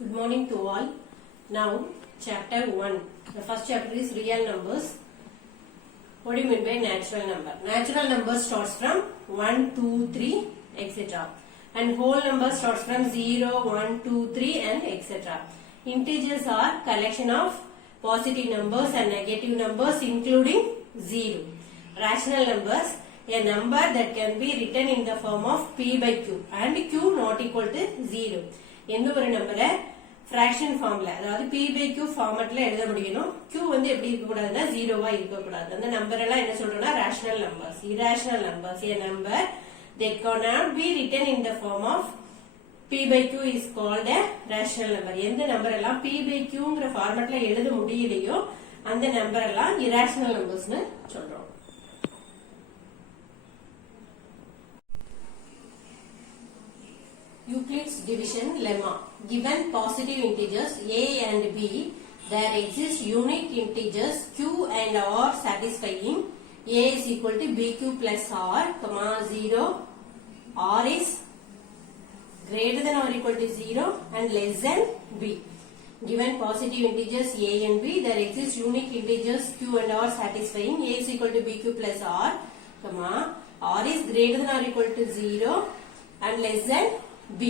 Good morning to all. Now, chapter 1. The first chapter is real numbers. What do you mean by natural number? Natural number starts from 1, 2, 3, etc. And whole number starts from 0, 1, 2, 3 and etc. Integers are collection of positive numbers and negative numbers including 0. Rational numbers, a number that can be written in the form of p by q and q not equal to 0. எந்த ஒரு நம்பரை fraction formல அதாவது p by q ஃபார்மட்ல எழுத முடியணும். q வந்து எப்படி இருக்க கூடாதுன்னா ஜீரோவா இருக்க கூடாது. அந்த நம்பர் எல்லாம் என்ன சொல்றோம்னா rational numbers. Irrational numbers, a number that cannot be written in the form of p by q is called a rational number. எந்த நம்பர் எல்லாம் p by qங்கற ஃபார்மட்ல எழுத முடியலையோ அந்த நம்பர் எல்லாம் irrational numbersனு சொல்றோம். Euclid's division lemma. Given positive integers a and b, there exist unique integers q and r satisfying a is equal to bq plus r, 0, r is greater than or equal to 0 and less than b. Given positive integers a and b, there exist unique integers q and r satisfying a is equal to bq plus r, r is greater than or equal to 0 and less than b.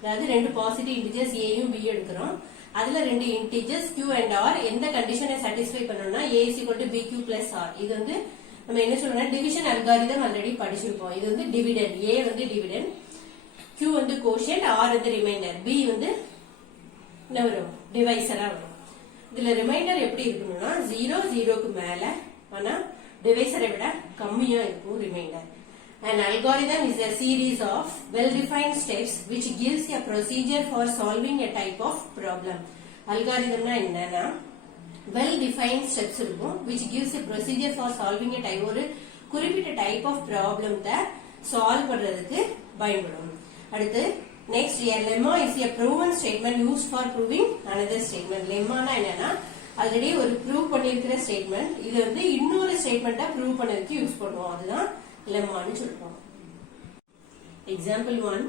அதாவது ரெண்டு positive integers ஏயும் B எடுக்கிறோம். அதுல ரெண்டு integers q and r எந்த கண்டிஷனை satisfy பண்ணனும்னா a is equal to bq plus r. இது வந்து நம்ம என்ன சொல்றோம்னா டிவிஷன் அல்காரிதம் ஆல்ரெடி படிச்சிருப்போம். இது வந்து டிவிடெண்ட், a வந்து டிவிடெண்ட், q வந்து கோஷியன்ட், r வந்து ரிமைண்டர், b வந்து என்ன வரும் டிவைசரா வரும். இதுல ரிமைண்டர் எப்படி இருக்கணும்னா 0 0க்கு மேல ஆனா டிவைசரை விட கம்மியா இருக்கும் reminder. An algorithm is a series of well-defined steps which gives a procedure for solving a type of problem. Algorithm na enna well-defined steps irukum which gives a procedure for solving a type ஒரு குறிப்பிட்ட type of problem the solve பண்றதுக்கு பயன்படும். அடுத்து next a lemma is a proven statement used for proving another statement. lemma na என்னன்னா already ஒரு prove பண்ணியிருக்கிற statement, இது வந்து இன்னொரு ஸ்டேட்மெண்ட்டை ப்ரூவ் பண்ணதுக்கு யூஸ் பண்ணுவோம். அதுதான் lemma னு சொல்றோம். Example 1.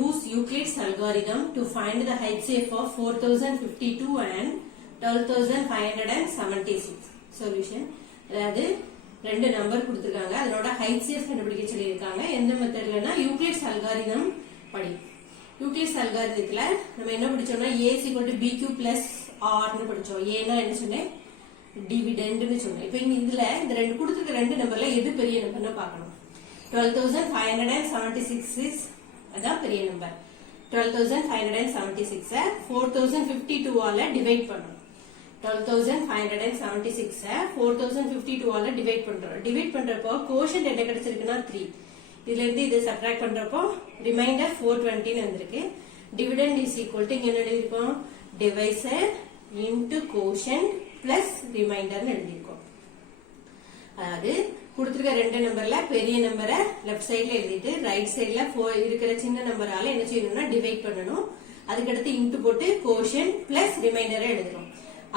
Use Euclid's algorithm to find the HCF of 4052 and 12576. Solution. அதாவது ரெண்டு நம்பர் கொடுத்திருக்காங்க, அதனோட HCF கண்டுபிடிக்க சொல்லியிருக்காங்க. எந்த மெத்தட்லனா Euclid's algorithm படி. Euclid's algorithmல நம்ம என்ன படிச்சோம்னா a is equal to bq plus r னு படிச்சோம். a னா என்ன சொன்னேன் டிவிடெண்ட்னு சொன்னேன். இப்போ இதுல இந்த ரெண்டு கொடுத்திருக்க ரெண்டு நம்பர்ல எது பெரிய நம்பர்னு பார்க்கணும். 12576 is அதான் பெரிய நம்பர். 12576 4052 ஆல டிவைட் பண்ணனும். 12576 4052 ஆல டிவைட் பண்றோம். டிவைட் பண்றப்போ கோஷன்ட் என்ன கிடைச்சிருக்குன்னா 3. இதுல இருந்து இத சப்ட்ராக்ட் பண்றப்போ ரிமைண்டர் 420 னு வந்திருக்கு. டிவிடெண்ட் இஸ் ஈக்குவல் டு என்ன எழுதிருக்கோம் divisor into quotient plus remainder எழுதிருக்கோம். அதாவது கொடுத்திருக்க ரெண்டு நம்பர்ல பெரிய நம்பரை லெஃப்ட் சைடுல எழுதிட்டு ரைட் சைடுல இருக்கிற சின்ன நம்பரால என்ன செய்யணும்னா டிவைட் பண்ணணும். அதுக்கு அடுத்து இன்டு போட்டு கோஷன்ட் பிளஸ் ரிமைண்டரை எழுதணும்.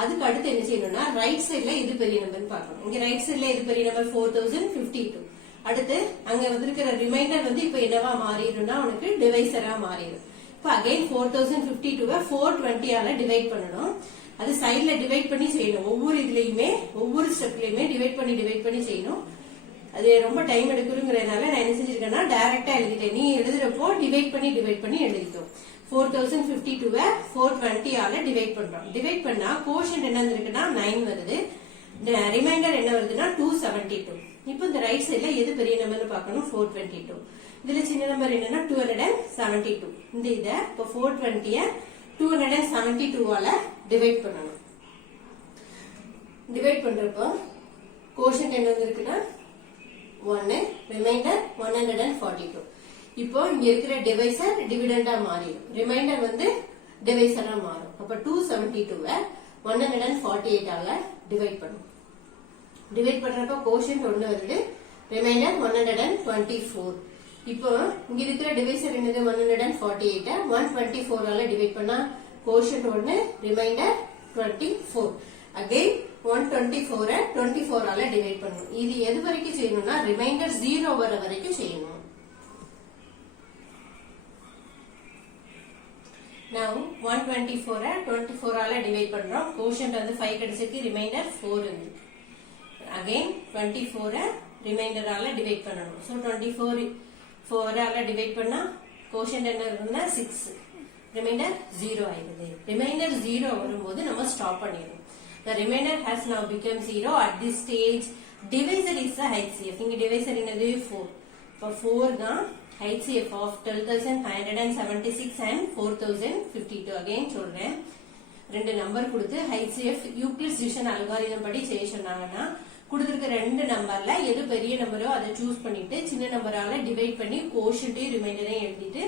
அதுக்கு அடுத்து என்ன செய்யணும்னா ரைட் சைடுல எது பெரிய நம்பர்னு பார்க்கணும். இங்க ரைட் சைடுல எது பெரிய நம்பர் 4052. அடுத்து அங்க வந்திருக்கிற ரிமைண்டர் வந்து இப்ப என்னவா மாறிடும்னா உனக்கு டிவைசரா மாறிடும். இப்ப அகைன் 4052 420 ஆல டிவைட் பண்ணணும். அது சைடுல டிவைட் பண்ணி செய்யணும். ஒவ்வொரு இதுலயுமே ஒவ்வொரு ஸ்டெப்லயுமே டிவைட் பண்ணி செய்யணும். அது ரொம்ப டைம் எடுக்குறதுனால நான் என்ன செஞ்சிருக்கேன்னா டைரக்டா எழுதிட்டேன். நீ எழுதுறப்போ டிவைட் பண்ணி எழுதிக்கோ. 4052 420 ஆல டிவைட் பண்றோம். டிவைட் பண்ணா கோஷன்ட் என்ன இருக்குன்னா 9 வருது. ரிமைண்டர் என்ன வருதுன்னா 272. இப்போ இந்த ரைட் சைடுல எது பெரிய நம்பர்னு பார்க்கணும் 422. இதுல சின்ன நம்பர் என்னன்னா 272. இந்த இத இப்போ 420 272 ஆல டிவைட் பண்ணணும். டிவைட் பண்றப்போ கோஷன்ட் என்ன இருக்குன்னா 1, ரிமைண்டர் 142. இப்போ இங்க இருக்கிற டிவைசர் டிவிடெண்டா மாறிடும், ரிமைண்டர் வந்து டிவைசரா மாறும். அப்ப 272 148 ஆல டிவைட் பண்ணும். டிவைட் பண்றப்ப கோஷன்ட் 1 வருது, ரிமைண்டர் 124. இப்போ இங்க இருக்கிற டிவைசர் என்னது 148 124 ஆல டிவைட் பண்ணா கோஷன்ட் 1 ரிமைண்டர் 24. அகைன் 124 24 ஆல டிவைட் பண்ணணும். இது எது வரைக்கும் செய்யணும்னா ரிமைண்டர் 0 வர வரைக்கும் செய்யணும். Now 124 24 ஆல டிவைட் பண்றோம். கோஷன்ட் வந்து 5 கிடைச்சிருக்கு, ரிமைண்டர் 4 இருக்கு. Again 24 ரிமைண்டர் ஆல டிவைட் பண்ணனும். So 24 4 ஆல டிவைட் பண்ணா கோஷன்ட் என்ன இருக்குன்னா 6. ரிமைண்டர் 0 ஆயிடுது. ரிமைண்டர் 0 வரும்போது நம்ம ஸ்டாப் பண்ணிடணும். The remainder has now become 0 at this stage. Divisor is the HCF. இங்க divisor என்னது 4. இப்ப 4 தான் HCF of 12,576 and 4,052. Again சொல்றேன், ரெண்டு நம்பர் கொடுத்து HCF யூக்ளிட்ஸ் டிவிஷன் அல்காரிதம் படி செய்ய சொன்னாங்கன்னா கொடுத்திருக்க ரெண்டு நம்பர்ல எது பெரிய நம்பரோ அதை சூஸ் பண்ணிட்டு சின்ன நம்பரால டிவைட் பண்ணி கோஷன்ட்டையும் ரிமைண்டரையும் எழுதிட்டு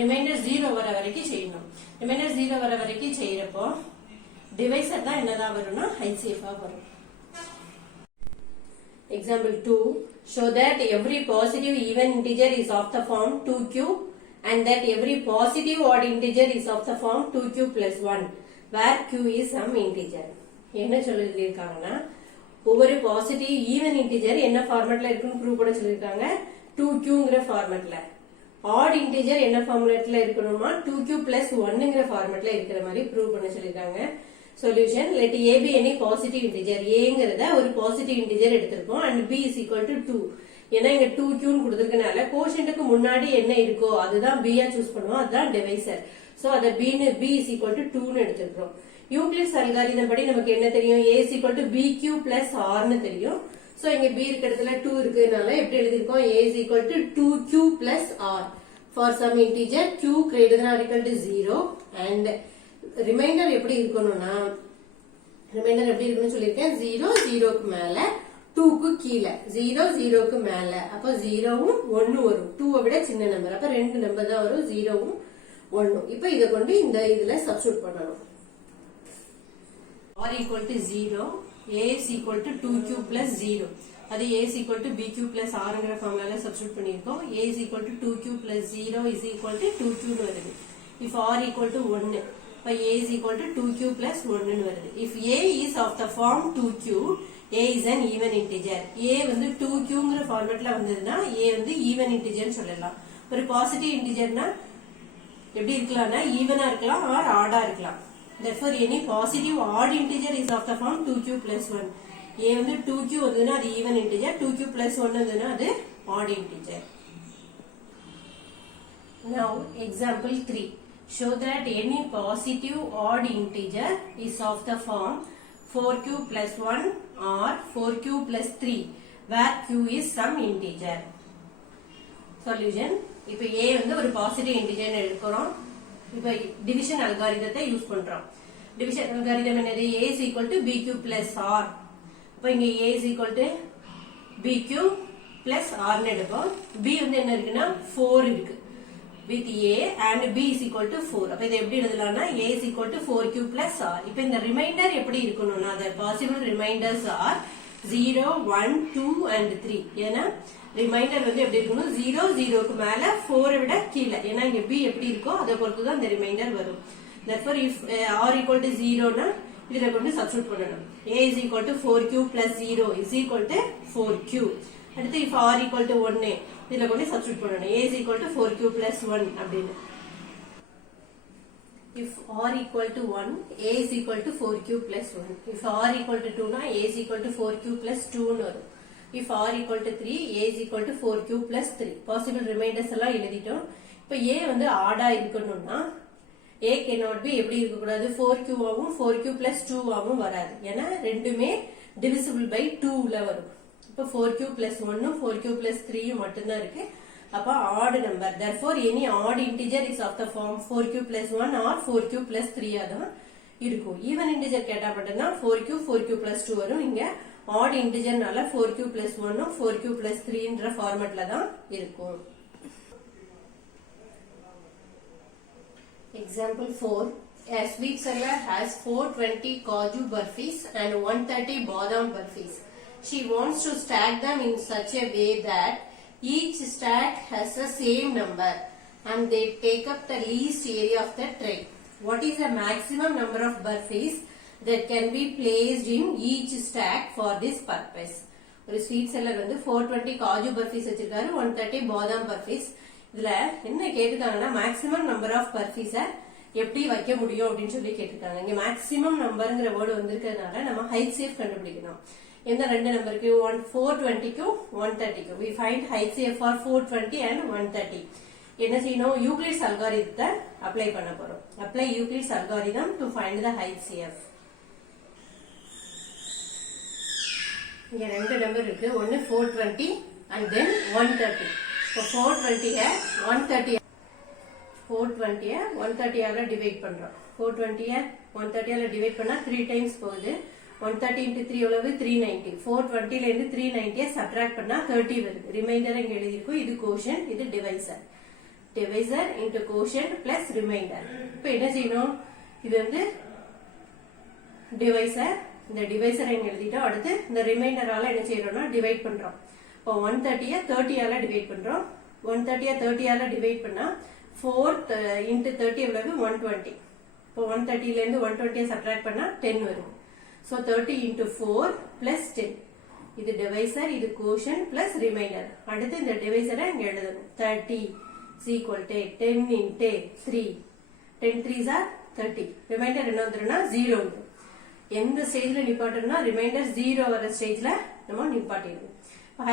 ரிமைண்டர் 0 வர வரைக்கும் செய்யணும். ரிமைண்டர் 0 வர வரைக்கும் செய்யறப்போ டிவைசர் தான் என்னதான் வரும்னா HCF வரும். Example 2. Show that every positive even integer is of the form 2q and that every positive odd integer is of the form 2q plus 1 where q is some integer. என்ன சொல்லிருக்காங்கன்னா ஒவ்வொரு positive even integer என்ன ஃபார்மேட்ல இருக்குன்னு prove பண்ண சொல்லிருக்காங்க. 2qங்கிற ஃபார்மேட்ல. Add integer என்ன ஃபார்மேட்ல இருக்கணுமா 2q plus 1ங்கிற ஃபார்மேட்ல இருக்கிற மாதிரி ப்ரூவ் பண்ண சொல்லிருக்காங்க. Solution, let a be any positive integer. Aங்கிறத ஒரு பாசிட்டிவ் இன்டிஜர் எடுத்திருக்கோம் and b is equal to 2. ஏன்னா இங்க 2q ன்னு கொடுத்திருக்கனால கோஷன்ட்க்கு முன்னாடி என்ன இருக்கோ அதுதான் b ஆ சூஸ் பண்ணுவோம், அதுதான் டிவைசர். சோ அத b is equal to 2 ன்னு எடுத்திருக்கோம். யூக்ளிட்ஸ் அல்காரிதம் படி நமக்கு என்ன தெரியும், a is equal to bq plus r ன்னு தெரியும். சோ இங்க b இருக்க இடத்துல 2 இருக்குனால எப்படி எழுதிருக்கோம், a is equal to 2q plus r for some integer q greater than or equal to 0 and reminder எப்படி இருக்கணும்னா ரிமைண்டர் எப்படி இருக்குன்னு சொல்லிருக்கேன் 0 0க்கு மேல 2க்கு கீழே 0 0க்கு மேல அப்ப 0வும் 1 வரும். 2வை விட சின்ன நம்பர் அப்ப ரெண்டு நம்பர் தான் வரும் 0வும் 1. இப்ப இத கொண்டு இந்த இதுல சப்ஸ்டிட்யூட் பண்ணணும். r equal to 0, a is equal to 2q plus 0. அது a is equal to bq plus rங்கிற ஃபார்முலால சப்ஸ்டிட்யூட் பண்ணிருக்கோம். a is equal to 2q plus 0 is equal to 2q ன்னு வருது. if r equal to 1 by a is equal to 2q plus 1 ன்னு வருது. If a is of the form 2q, a is an even integer. a வந்து 2qங்கிற ஃபார்மேட்ல வந்ததுன்னா a வந்து even integer ன்னு சொல்லலாம். ஒரு பாசிட்டிவ் இன்டிஜர்னா எப்படி இருக்கலாம்னா ஈவனா இருக்கலாம் ஆர் ஆடா இருக்கலாம். Therefore any positive odd integer is of the form 2q plus 1. a வந்து 2q வந்ததுன்னா அது even integer, 2q plus 1 வந்ததுன்னா அது odd integer. Now example 3. Show that any positive odd integer is of the form 4q plus 1 or 4q plus 3 where q is some integer. Solution, இப்ப a வந்து ஒரு positive integer எடுக்கிறோம். இப்ப division அல்காரிதத்தை use பண்றோம். Division algorithm என்னது, a is equal to bq plus r. இப்ப இங்க a is equal to bq plus r ன்னு எடுப்போம். b வந்து என்ன இருக்குன்னா 4 இருக்கு. with a and b is equal to 4. அப்ப இது எப்படி எழுதலாம்னா a is equal to 4q plus r. இப்ப இந்த ரிமைண்டர் எப்படி இருக்கணும்னா the possible reminders are 0, 1, 2 and 3. ஏன்னா ரிமைண்டர் வந்து எப்படி இருக்கணும் 0 0க்கு மேல 4 விட கீழே. ஏன்னா இங்க b எப்படி இருக்கோ அதை பொறுத்து தான் இந்த ரிமைண்டர் வரும். therefore if r equal to 0 னா இதுல கொண்டு சப்ஸ்டிட்யூட் பண்ணணும். a is equal to 4q plus 0 is equal to 4q. அடுத்து if r equal to 1 இதுல கொண்டு சப்ஸ்டிட்யூட் பண்ணணும். a is equal to 4q plus 1 அப்படின்னு. if r equal to 1, a is equal to 4q plus 1. if r equal to 2 னா a is equal to 4q plus 2 ன்னு வரும். if r equal to 3, a is equal to 4q plus 3. Possible reminders எல்லாம் எழுதிட்டோம். இப்ப a வந்து ஆடா இருக்கணும்னா a cannot be எப்படி இருக்க கூடாது 4q ஆவும் 4q plus 2 ஆவும் வராது. ஏன்னா ரெண்டுமே divisible by 2 ல வரும். இப்ப 4q plus 1 4q plus 3 மட்டும் தான் இருக்கு. அப்ப odd number. therefore any odd integer is of the form 4q plus 1 or 4q plus 3 தான் இருக்கும். even integer கேட்டா மட்டும்தான் 4q plus 2 வரும். இங்க odd integerனால 4q plus 1 4q plus 3ன்ற ஃபார்மட்ல தான் இருக்கும். Example 4. A sweet seller has 420 Kaju burfis and 130 Badam burfis. She wants to stack them in such a way that each stack has the same number and they take up the least area of the tray. What is the maximum number of burfis that can be placed in each stack for this purpose? ஒரு sweet seller வந்து 420 காஜு பர்ஃபீஸ் வச்சிருக்காரு, 130 பாதாம் பர்ஃபீஸ். இதுல என்ன கேட்டுட்டாங்கன்னா maximum number of பர்ஃபீஸ எப்படி வைக்க முடியும் அப்படின்னு சொல்லி கேட்டிருக்காங்க. இங்க மேக்ஸிமம் நம்பர்ங்கிற வேர்டு வந்திருக்கிறதுனால நம்ம HCF கண்டுபிடிக்கணும். எந்த ரெண்டு நம்பருக்கு 420க்கும் 130க்கும் we find HCF for 420 and 130. என்ன செய்யணும்? யூக்ளிட்ஸ் அல்காரிதத்தை அப்ளை பண்ண போறோம். apply Euclid's algorithm to find the HCF. இங்க ரெண்டு நம்பர் இருக்கு. ஒன்னு 420 and then 130. இப்போ 420 130 130 டிவைட் பண்றோம். 420 130 டிவைட் பண்ணா 3 டைம்ஸ் போகுது. 130 into 3 எவ்வளவு? 390. 420 ல இருந்து 390 சப்ட்ராக்ட் பண்ணா 30 வருது. ரிமைண்டர் இங்க எழுதி இருக்கும். இது கோஷன்ட், இது divisor. Divisor into quotient plus reminder. இப்போ என்ன செய்யணும்? இது வந்து டிவைசர். இந்த டிவைசர் இங்க எழுதிட்டோம். அடுத்து இந்த ரிமைண்டரால என்ன செய்யறோம்னா டிவைட் பண்றோம். இப்போ 130 30 டிவைட் பண்றோம். 130 30 டிவைட் பண்ணா 4 into 30 எவ்வளவு? 120. இப்போ 130 ல இருந்து 120 சப்ட்ராக்ட் பண்ணா 10 வரும். So 30 into 4 plus 10. இது divisor, இது quotient plus remainder. அடுத்து இந்த divisor இங்க எழுதணும். 30 is equal to 10 into 3. 10 3s are 30. Remainder என்ன வந்துருன்னா 0. எந்த ஸ்டேஜ்ல நிப்பாட்டணும்னா ரிமைண்டர் 0 வர ஸ்டேஜ்ல நம்ம நிப்பாட்டிடணும்.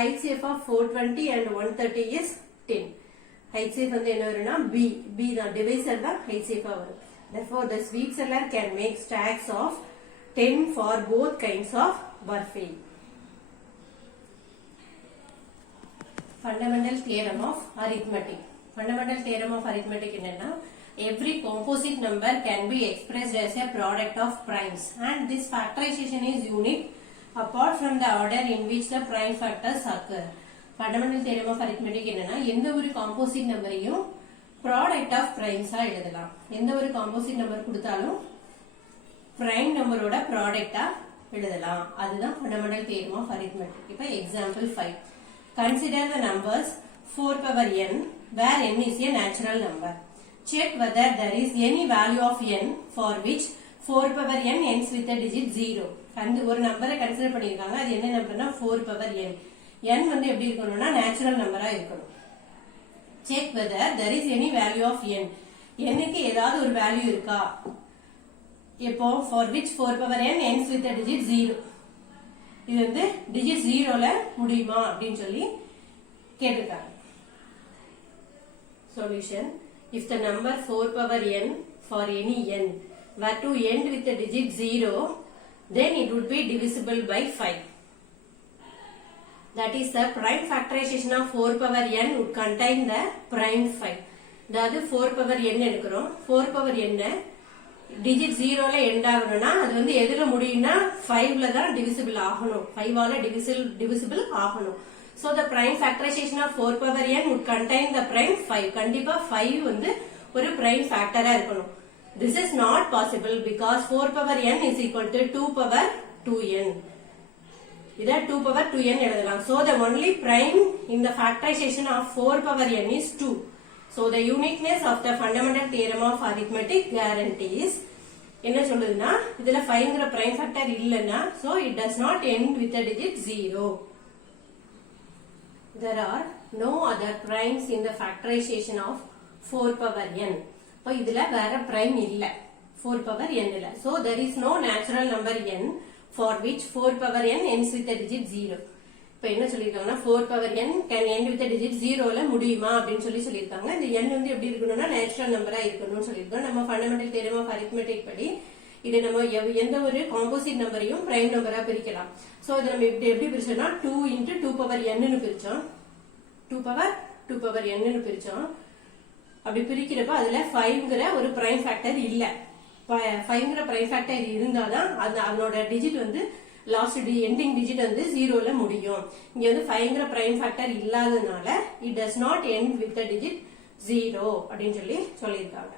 HCF of 420 and 130 is 10. HCF வந்து என்ன வரும்னா B தான், divisor தான் HCF வரும். Therefore the sweet seller can make stacks of 10 for both kinds of burfi. Fundamental theorem of arithmetic. Fundamental theorem of arithmetic என்னன்னா every composite number can be expressed as a product of primes and this factorization is unique apart from the order in which the prime factors occur. Fundamental theorem of arithmetic என்னன்னா எந்த ஒரு composite நம்பரையும் product of primes ஆ எழுதலாம். எந்த ஒரு composite number கொடுத்தாலும் prime நம்பரோட ப்ராடக்ட்டா எழுதலாம். அதுதான் fundamental theorem of arithmetic. இப்போ example 5. Consider the numbers 4 power n where n is a natural number. Check whether there is any value of n for which 4 power n ends with a digit 0. அந்த ஒரு நம்பரை consider பண்ணிருக்காங்க. அது என்ன நம்பர்னா 4 power n. n வந்து எப்படி இருக்கணும்னா natural நம்பரா இருக்கணும். Check whether there is any value of n. n க்கு ஏதாவது ஒரு வேல்யூ இருக்கா? இப்போ for which 4 power n ends with a digit 0. இது வந்து digit 0ல முடியுமா அப்படினு சொல்லி கேட்டிருக்காங்க. Solution: if the number 4 power n for any n were to end with a digit 0, then it would be divisible by 5. That is, the prime factorization of 4 power n would contain the prime 5. அதாவது 4 power n எடுக்கிறோம். 4 power n digit 0ல end ஆகணும்னா அது வந்து எதுல முடியும்னா 5ல தான் divisible ஆகணும். 5ஆல divisible ஆகணும். So the prime factorization of 4 power n would contain the prime 5. கண்டிப்பா 5 வந்து ஒரு prime factorஆ இருக்கணும். This is not possible because 4 power n is equal to 2 power 2n. இத 2 power 2n எழுதலாம். So the only prime in the factorization of 4 power n is 2. So the uniqueness of the fundamental theorem of arithmetic guarantees என்ன சொல்லுதுன்னா இதுல 5ங்கற prime factor இல்லனா so it does not end with a digit 0. There are no other primes in the factorization of 4 power n. இப்போ இதுல வேற prime இல்ல 4 power n இல்ல. So there is no natural number n for which 4 power n ends with a digit 0. இப்போ என்ன சொல்லிருக்காங்கன்னா 4 power n can end with a digit 0ல முடியுமா அப்படினு சொல்லிருக்காங்க. இந்த n வந்து எப்படி இருக்கணும்னா நேச்சுரல் நம்பரா இருக்கணும்னு சொல்லிருக்கோம். நம்ம ஃபண்டமெண்டல் தியரம் ஆஃப் அரித்மெடிக் படி இது நம்ம எந்த ஒரு காம்போசிட் நம்பரையும் பிரைம் நம்பரா பிரிக்கலாம். சோ இத நம்ம எப்படி பிரிச்சோம்னா 2 into 2 power n னு பிரிச்சோம். 2 power n னு பிரிச்சோம். அப்படி பிரிக்கிறப்ப அதுல 5ங்கற ஒரு பிரைம் ஃபேக்டர் இல்ல. 5ங்கற பிரைம் ஃபேக்டர் இருந்தாதான் அதனோட டிஜிட் வந்து லாஸ்ட் எண்டிங் டிஜிட் வந்து 0ல முடியும். இங்க வந்து 5ங்கற பிரைம் ஃபேக்டர் இல்லாதனால it does not end with the digit 0 அப்படினு சொல்லிருக்காங்க.